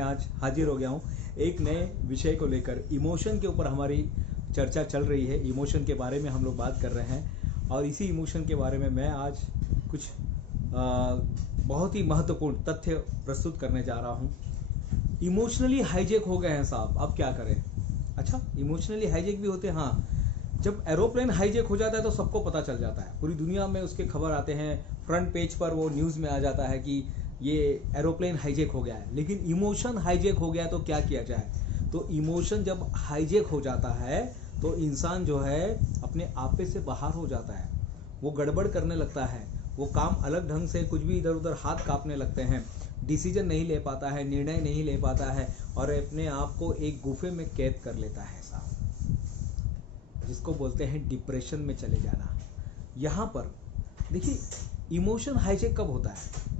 आज हाजिर हो गया हूँ एक नए विषय को लेकर। इमोशन के ऊपर हमारी चर्चा चल रही है, इमोशन के बारे में हम लोग बात कर रहे हैं और इसी इमोशन के बारे में मैं आज कुछ बहुत ही महत्वपूर्ण तथ्य प्रस्तुत करने जा रहा हूँ। इमोशनली हाईजेक हो गए हैं साहब, अब क्या करें। अच्छा, इमोशनली हाईजेक भी होते हैं। हाँ, जब एरोप्लेन हाईजेक हो जाता है तो सबको पता चल जाता है, पूरी दुनिया में उसके खबर आते हैं, फ्रंट पेज पर वो न्यूज़ में आ जाता है कि ये एरोप्लेन हाईजेक हो गया है। लेकिन इमोशन हाईजेक हो गया तो क्या किया जाए। तो इमोशन जब हाईजेक हो जाता है तो इंसान जो है अपने आपे से बाहर हो जाता है, वो गड़बड़ करने लगता है, वो काम अलग ढंग से, कुछ भी इधर उधर हाथ कांपने लगते हैं, डिसीजन नहीं ले पाता है, निर्णय नहीं ले पाता है और अपने आप को एक गुफे में कैद कर लेता है साहब, जिसको बोलते हैं डिप्रेशन में चले जाना। यहाँ पर देखिए, इमोशन हाईजेक कब होता है।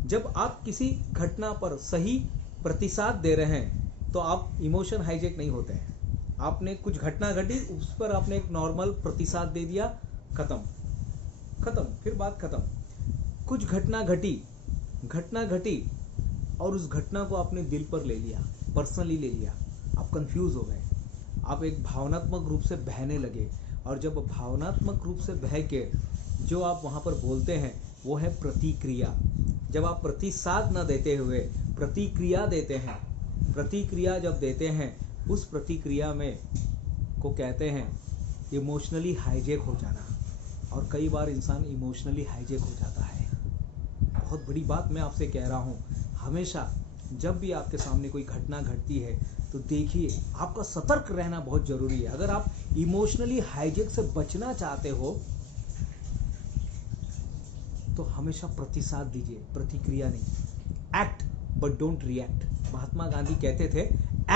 जब आप किसी घटना पर सही प्रतिसाद दे रहे हैं तो आप इमोशन हाईजेक नहीं होते हैं। आपने कुछ घटना घटी, उस पर आपने एक नॉर्मल प्रतिसाद दे दिया, खत्म, फिर बात खत्म। कुछ घटना घटी और उस घटना को आपने दिल पर ले लिया, पर्सनली ले लिया, आप कंफ्यूज हो गए, आप एक भावनात्मक रूप से बहने लगे। और जब भावनात्मक रूप से बह के जो आप वहाँ पर बोलते हैं वो है प्रतिक्रिया। जब आप प्रतिसाद न देते हुए प्रतिक्रिया देते हैं, प्रतिक्रिया जब देते हैं, उस प्रतिक्रिया में को कहते हैं इमोशनली हाईजेक हो जाना। और कई बार इंसान इमोशनली हाईजेक हो जाता है। बहुत बड़ी बात मैं आपसे कह रहा हूँ, हमेशा जब भी आपके सामने कोई घटना घटती है तो देखिए, आपका सतर्क रहना बहुत जरूरी है। अगर आप इमोशनली हाईजेक से बचना चाहते हो तो हमेशा प्रतिसाद दीजिए, प्रतिक्रिया नहीं। Act but don't react. Mahatma Gandhi कहते थे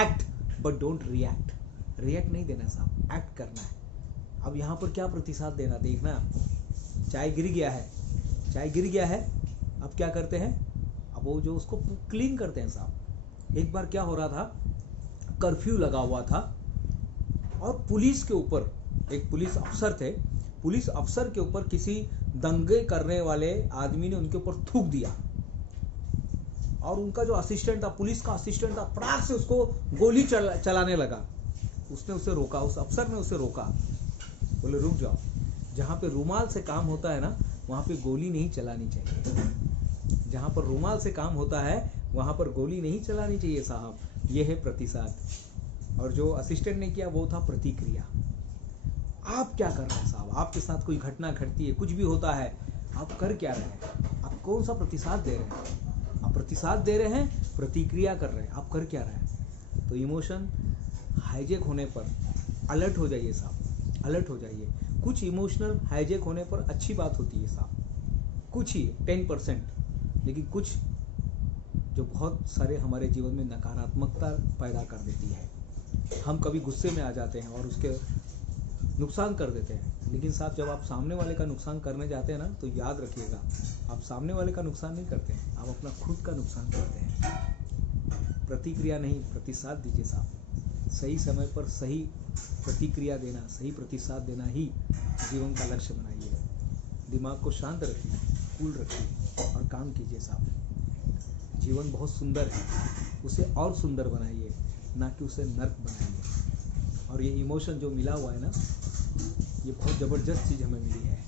act but don't react. React नहीं देना साहब, एक्ट करना है। अब यहाँ पर क्या प्रतिसाद देना, देखना। चाय गिर गया है, अब क्या करते हैं, अब वो जो उसको क्लीन करते हैं साहब। एक बार क्या हो रहा था, कर्फ्यू लगा हुआ था और पुलिस के ऊपर, एक पुलिस अफसर थे, पुलिस अफसर के ऊपर किसी दंगे करने वाले आदमी ने उनके ऊपर थूक दिया और उनका जो असिस्टेंट था, पुलिस का असिस्टेंट था, फटाक से उसको गोली चलाने लगा। उसने उसे रोका, उस अफसर ने उसे रोका, बोले रुक जाओ, जहाँ पे रुमाल से काम होता है ना, वहाँ पे गोली नहीं चलानी चाहिए। जहाँ पर रुमाल से काम होता है वहाँ पर गोली नहीं चलानी चाहिए साहब। ये है प्रतिसाद। और जो असिस्टेंट ने किया वो था प्रतिक्रिया। आप क्या कर रहे हैं साहब, आपके साथ कोई घटना घटती है, कुछ भी होता है, आप कर क्या रहे हैं, आप कौन सा प्रतिसाद दे रहे हैं। आप प्रतिसाद दे रहे हैं, प्रतिक्रिया कर रहे हैं, आप कर क्या रहे हैं। तो इमोशन हाईजेक होने पर अलर्ट हो जाइए साहब, अलर्ट हो जाइए। कुछ इमोशनल हाईजेक होने पर अच्छी बात होती है साहब, कुछ ही 10%, लेकिन कुछ जो बहुत सारे हमारे जीवन में नकारात्मकता पैदा कर देती है। हम कभी गुस्से में आ जाते हैं और उसके नुकसान कर देते हैं। लेकिन साहब, जब आप सामने वाले का नुकसान करने जाते हैं ना, तो याद रखिएगा, आप सामने वाले का नुकसान नहीं करते हैं, आप अपना खुद का नुकसान करते हैं। प्रतिक्रिया नहीं, प्रतिसाद दीजिए साहब। सही समय पर सही प्रतिक्रिया देना, सही प्रतिसाद देना ही जीवन का लक्ष्य बनाइए। दिमाग को शांत रखिए, कूल रखिए और काम कीजिए साहब। जीवन बहुत सुंदर है, उसे और सुंदर बनाइए, ना कि उसे नर्क बनाइए। और ये इमोशन जो मिला हुआ है ना, ये बहुत ज़बरदस्त चीज़ हमें मिली है।